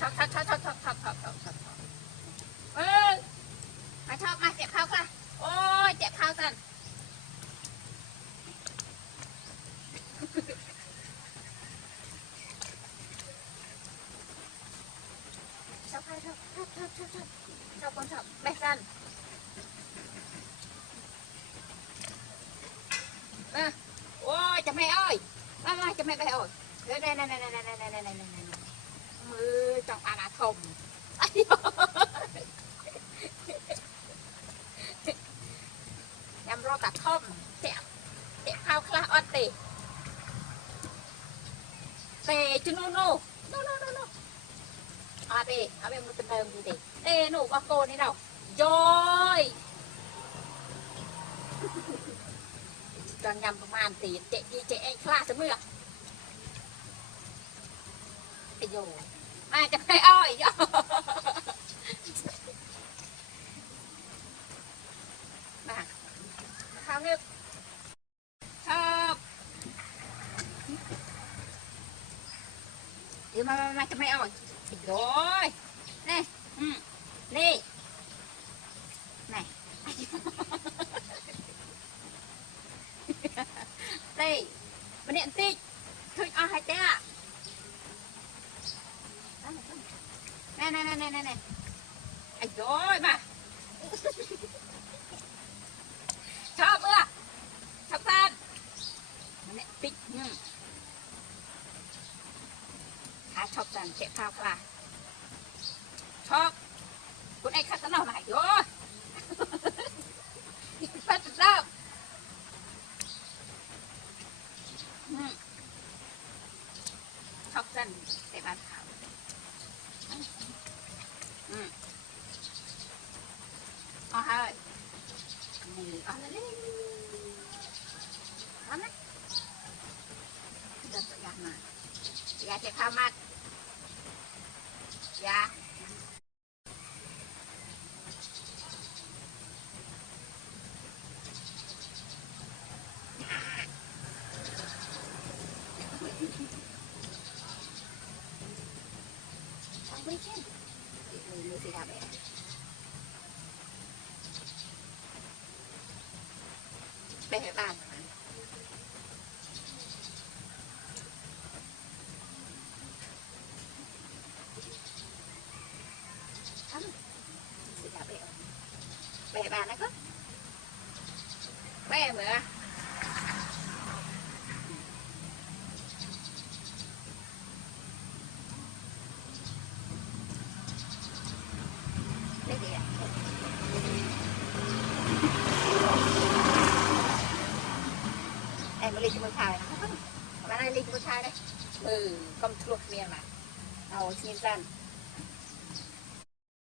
ช็อกช็อกช็อกช็อกช็อกช็อกช็อกช็อกช็อกเออมาช็อกมาเจ็บเข่าค่ะโอ้ยเจ็บเข่ากันช็อกค่ะช็อกช็อกช็อกช็อกช็อกช็อกคนช็อกแบกกันโอ้ยจะไม่เอ้ยมาจะไม่ไปเอ้ยเดี๋ยวมือจังอาณาธมยำรอตัดทมเตะข้าวคลาออดเตจูโน่อาเตเอาไปมันเป็นเดิมดูเตหนูก็โกนี่เราย้อยจนยำประมาณตีเจ๊เองคลาเสมอไอ้โยมาจะไปอ้อยมาข้าวเนี่ยชอบเดี๋ยวมาจะไม่อ้อยไอ้โยนี่นี่เต้มันเนี่ยติ๊กถึงเอาให้เต้อะแน่ไอ้โจ้ยมาชอบเมื่อชอบสั้นมันเนี่ยติ๊กชอบสั้นเจ็บเท้าคลาชอบคุณไอ้ข้าตลอดมาโย่ปัดเริ่มชอบสั้นเตะบอลขาวอ๋อเฮ้ยนี่อ๋อเลยทำนะเดินตัวยางมาอย่าเจ็บข้าวมัดอย่าไม่ใช่มือสีดำเลยไปให้บ้านสีดำไปให้บ้านนะก็ไปเหมือมาเล่นมือชายนะมาเล่นมือชายเลยมือกำลังลุกเมียมาเอาชิ้นสั้น